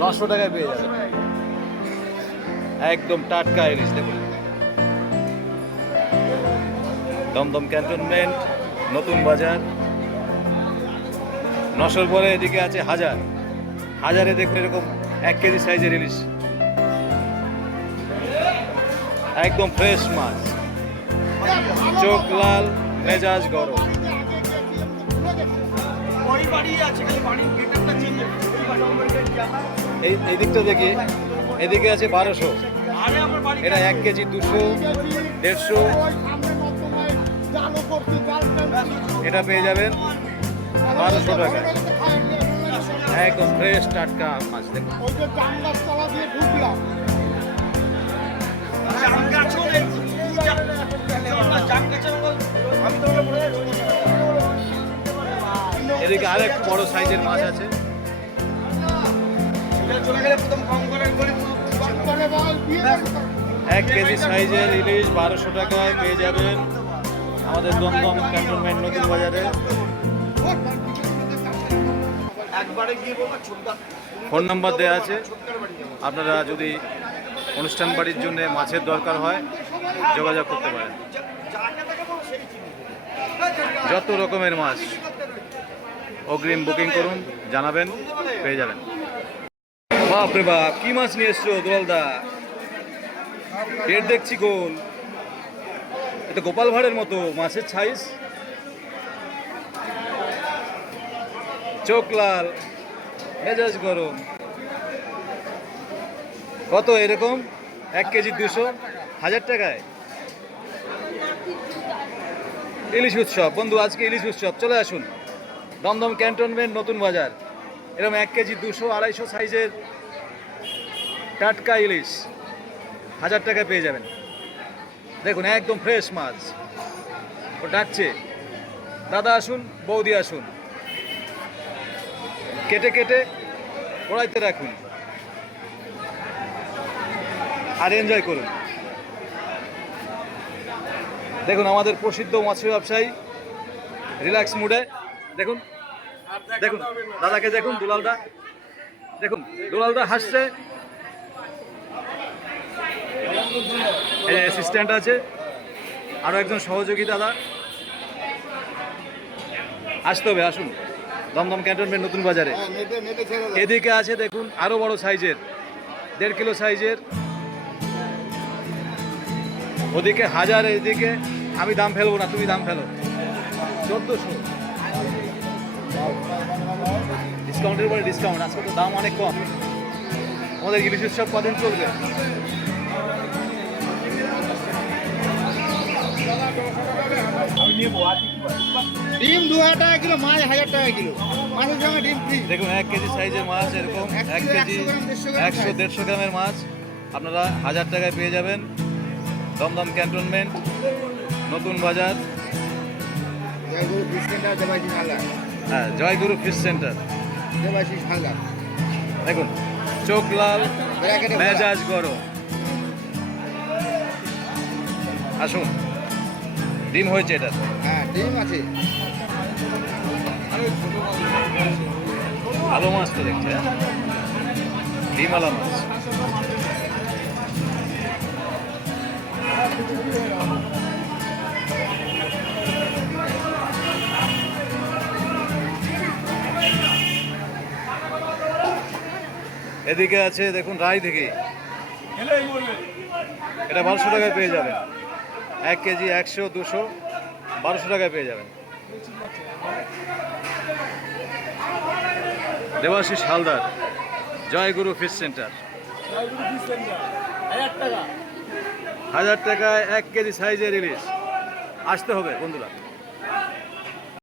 নশো টাকায় পেয়ে যাবে। একদম টাটকা ইলিশ, দেখুন। দমদম ক্যান্টনমেন্ট, নতুন বাজার। নশোর পরে এদিকে আছে হাজার। হাজারে দেখুন এরকম এক কেজি সাইজের ইলিশ। একদম ফ্রেশ মাছ। চোখ লাল, মেজাজ গরম। আছে এই দিকটা দেখি। এদিকে আছে বারোশো। এটা এক কেজি দুশো, দেড়শো। এটা পেয়ে যাবেন বারোশো টাকা। একদম ফ্রেশ টাটকা মাছ, দেখুন। এদিকে আরেক বড় সাইজের মাছ আছে। এক কেজি সাইজের ইলিশ বারোশো টাকায় পেয়ে যাবেন আমাদের দমদম ক্যান্টনমেন্ট নতুন বাজারে। ফোন। নাম্বার দেওয়া আছে। আপনারা যদি অনুষ্ঠান বাড়ির জন্য মাছের দরকার হয় যোগাযোগ করতে পারেন। যত রকমের মাছ অগ্রিম বুকিং করুন জানাবেন পেয়ে যাবেন। বাপরে বাপ, কি মাছ নিয়ে এসছো দোলদা পেট দেখছি কোন এটা গোপাল ভাড়ের মতো, মাছের সাইজ চোখ লাল, মেজাজ গরম। কত এরকম? এক কেজি দুশো? হাজার টাকায়? ইলিশ উৎসব। বন্ধু, আজকে ইলিশ উৎসব। চলে আসুন। দমদম ক্যান্টনমেন্ট নতুন বাজার। এরকম এক কেজি দুশো, আড়াইশো সাইজের টাটকা ইলিশ হাজার টাকা পেয়ে যাবেন। দেখুন, একদম ফ্রেশ মাছ। ও ডাকছে। দাদা আসুন, বৌদি আসুন। কেটে কেটে কড়াইতে রাখুন। আর এনজয় করুন। দেখুন, আমাদের প্রসিদ্ধ মাছের ব্যবসায়ী রিল্যাক্স মুডে দেখুন দেখুন, দাদাকে দেখুন, দুলালদা। দেখুন, দুলালদা হাসছে। অ্যাসিস্ট্যান্ট আছে। আরও একজন সহযোগী দাদা। আসতে হবে আসুন। দমদম ক্যান্টনমেন্ট নতুন বাজারে। এদিকে আছে দেখুন আরও বড় সাইজের। দেড় কিলো সাইজের। ওদিকে হাজার এদিকে আমি দাম ফেলব না তুমি দাম ফেলো। চোদ্দোশো। ডিসকাউন্টের পরে ডিসকাউন্ট আজকে তো দাম অনেক কম। আমাদের ইলিশ উৎসব কদিন চলবে? ডিম দু হাজার টাকা কিলো মাছ হাজার টাকা কিলো। মাছের সঙ্গে ডিম ফ্রি দেখুন এক কেজি সাইজের মাছ এরকম এক কেজি 100 গ্রাম, 150 গ্রাম একশো দেড়শো গ্রামের মাছ আপনারা হাজার টাকায় পেয়ে যাবেন। দমদম ক্যান্টনমেন্ট নতুন বাজার। হ্যাঁ জয়গুরু ফিশ সেন্টার দেখুন চোখ লাল মেজাজ গরম। আসুন। ডিম হয়েছে এটা হ্যাঁ ডিম আছে। ভালো মাছ তো দেখছে হ্যাঁ? ডিমালা মাছ। এদিকে আছে দেখুন রায় থেকে এটা বারোশো টাকায় পেয়ে যাবেন। এক কেজি একশো, দুশো, বারোশো টাকায় পেয়ে যাবেন। দেবাশিস হালদার, জয়গুরু ফিশ সেন্টার হাজার টাকায় এক কেজি সাইজের ইলিশ। আসতে হবে বন্ধুরা।